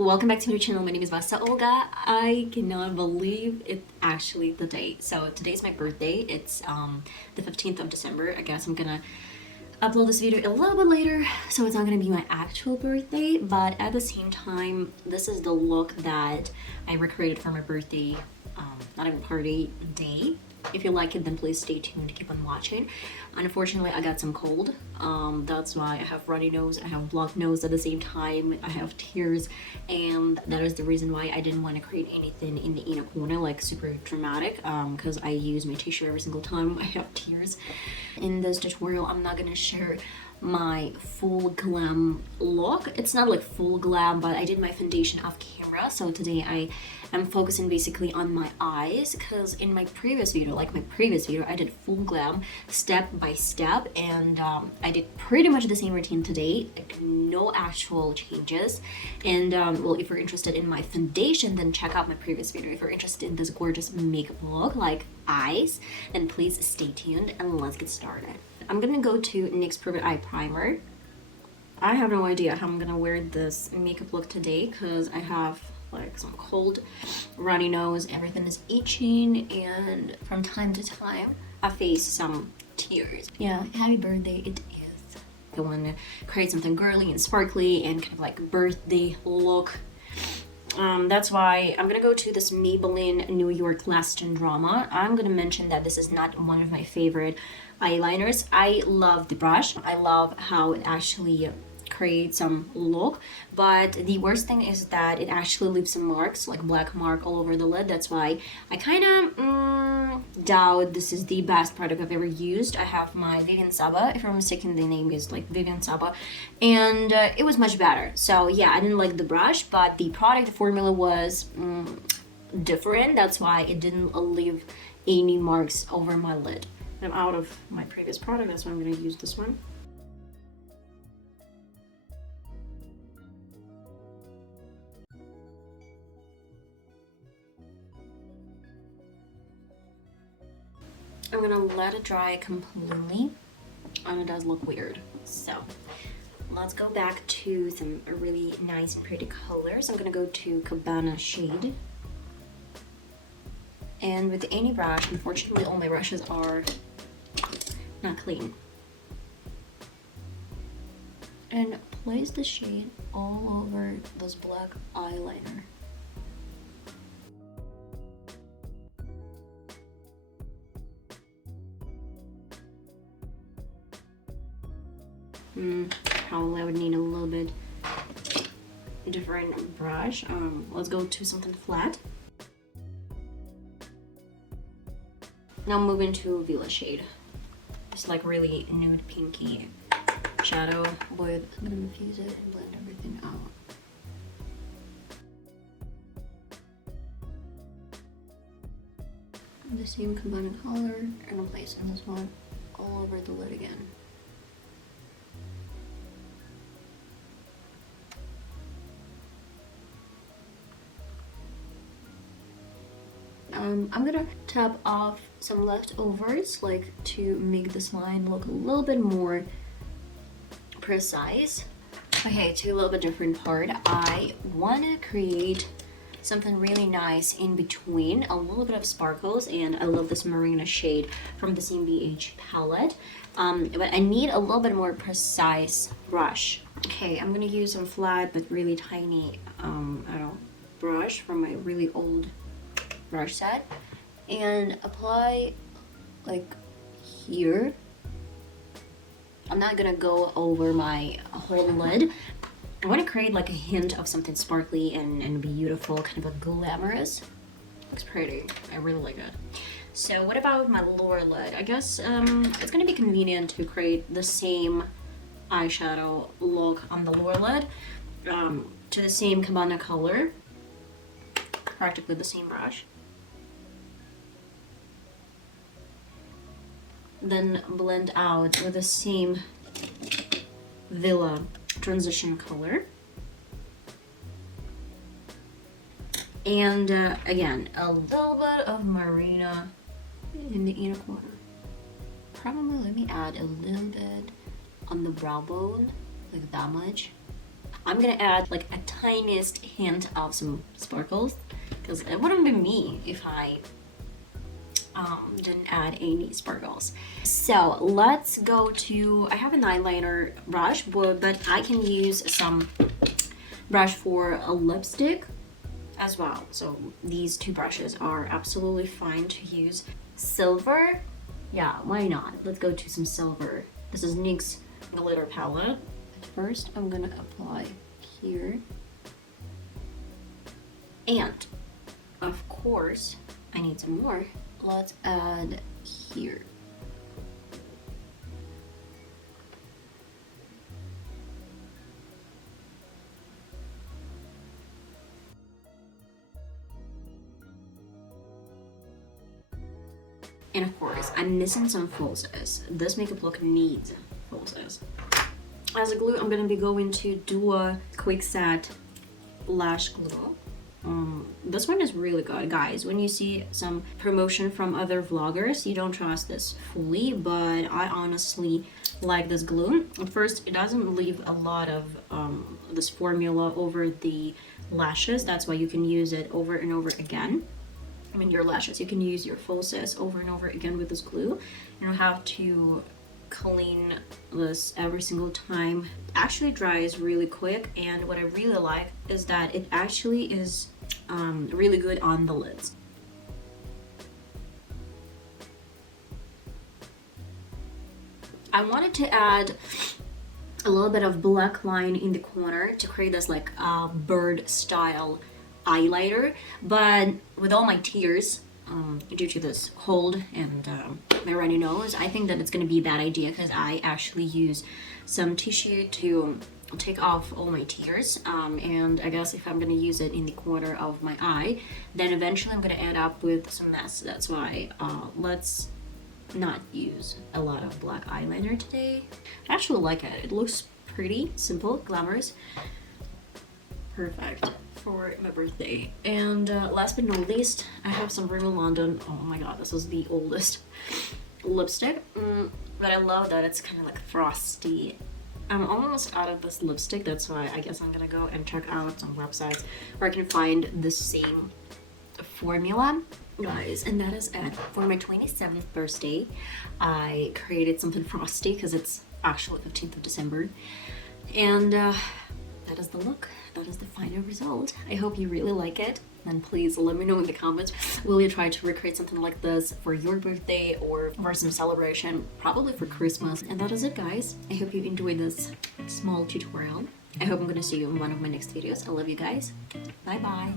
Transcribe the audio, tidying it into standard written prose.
Welcome back to my channel. My name is VassaOlga. I cannot believe it's actually the date. So today's my birthday. It's the 15th of December. I guess I'm gonna upload this video a little bit later, so it's not gonna be my actual birthday, but at the same time, this is the look that I recreated for my birthday, not even party day. If you like it, then please stay tuned, keep on watching. Unfortunately, I got some cold. That's why I have runny nose, I have blocked nose at the same time, I have tears, and that is the reason why I didn't want to create anything in the inner corner, like super dramatic, because I use my tissue every single time I have tears. In this tutorial, I'm not gonna share my full glam look. It's not like full glam, but I did my foundation off camera, so today I am focusing basically on my eyes, because in my previous video, I did full glam step by step, and I did pretty much the same routine today, like no actual changes. And well, if you're interested in my foundation, then check out my previous video. If you're interested in this gorgeous makeup look like eyes, then please stay tuned and let's get started. I'm gonna go to NYX Proof It Eye Primer. I have no idea how I'm gonna wear this makeup look today because I have like some cold, runny nose, everything is itching, and from time to time I face some tears. Yeah, happy birthday it is. I want to create something girly and sparkly and kind of like birthday look. That's why I'm gonna go to this Maybelline New York Lasting Drama. I'm gonna mention that this is not one of my favorite eyeliners. I love the brush. I love how it actually create some look, but the worst thing is that it actually leaves some marks, like black mark all over the lid. That's why I kind of doubt this is the best product I've ever used. I have my Vivian Saba, if I'm mistaken the name is like Vivian Saba, and it was much better. So yeah, I didn't like the brush, but the product, the formula was different. That's why it didn't leave any marks over my lid. I'm out of my previous product, that's why I'm going to use this one. I'm gonna let it dry completely, and it does look weird. So let's go back to some really nice and pretty colors. I'm gonna go to Cabana Shade, and with any brush, unfortunately all my brushes are not clean, and place the shade all over this black eyeliner. Probably I would need a little bit different brush. Let's go to something flat. Now move into Villa Shade. It's like really nude pinky shadow. Boy, I'm gonna infuse it and blend everything out. The same combined color, and I'm placing this one all over the lid again. I'm gonna tap off some leftovers, like to make this line look a little bit more precise. Okay, to a little bit different part. I want to create something really nice in between, a little bit of sparkles, and I love this Marina shade from the same BH palette. But I need a little bit more precise brush. Okay, I'm gonna use some flat but really tiny brush from my really old brush set and apply like here. I'm not gonna go over my whole lid. I want to create like a hint of something sparkly and beautiful, kind of a glamorous. Looks pretty. I really like it. So what about my lower lid? I guess it's gonna be convenient to create the same eyeshadow look on the lower lid to the same Cabana color, practically the same brush. Then blend out with the same Villa transition color. And again, a little bit of Marina in the inner corner. Probably let me add a little bit on the brow bone, like that much. I'm gonna add like a tiniest hint of some sparkles, because it wouldn't be me if I didn't add any sparkles. So let's go to, I have an eyeliner brush, but I can use some brush for a lipstick as well. So these two brushes are absolutely fine to use. Silver, yeah, why not? Let's go to some silver. This is NYX glitter palette. First, I'm gonna apply here. And of course, I need some more. Let's add here. And of course, I'm missing some falsies. This makeup look needs falsies. As a glue, I'm gonna be going to do a quick set lash glue. This one is really good, guys. When you see some promotion from other vloggers, you don't trust this fully, but I honestly like this glue. At first, it doesn't leave a lot of this formula over the lashes. That's why you can use it over and over again. I mean, your lashes, you can use your falsies over and over again with this glue. You don't have to clean this every single time. It actually dries really quick, and what I really like is that it actually is really good on the lids. I wanted to add a little bit of black line in the corner to create this like bird style eyeliner, but with all my tears due to this cold and my runny nose, I think that it's gonna be a bad idea, because I actually use some tissue to take off all my tears, and I guess if I'm gonna use it in the corner of my eye, then eventually I'm gonna end up with some mess. That's why let's not use a lot of black eyeliner today. I actually like it. It looks pretty, simple, glamorous, perfect for my birthday. And last but not least, I have some Rimmel London. Oh my god, this is the oldest lipstick, but I love that it's kind of like frosty. I'm almost out of this lipstick, that's why I guess I'm gonna go and check out some websites where I can find the same formula, guys. And that is it. For my 27th birthday, I created something frosty because it's actually 15th of December, and that is the look. That is the final result. I hope you really like it, and please let me know in the comments, will you try to recreate something like this for your birthday or for some celebration, probably for Christmas. And that is it, guys. I hope you enjoyed this small tutorial. I hope I'm gonna see you in one of my next videos. I love you guys. Bye bye.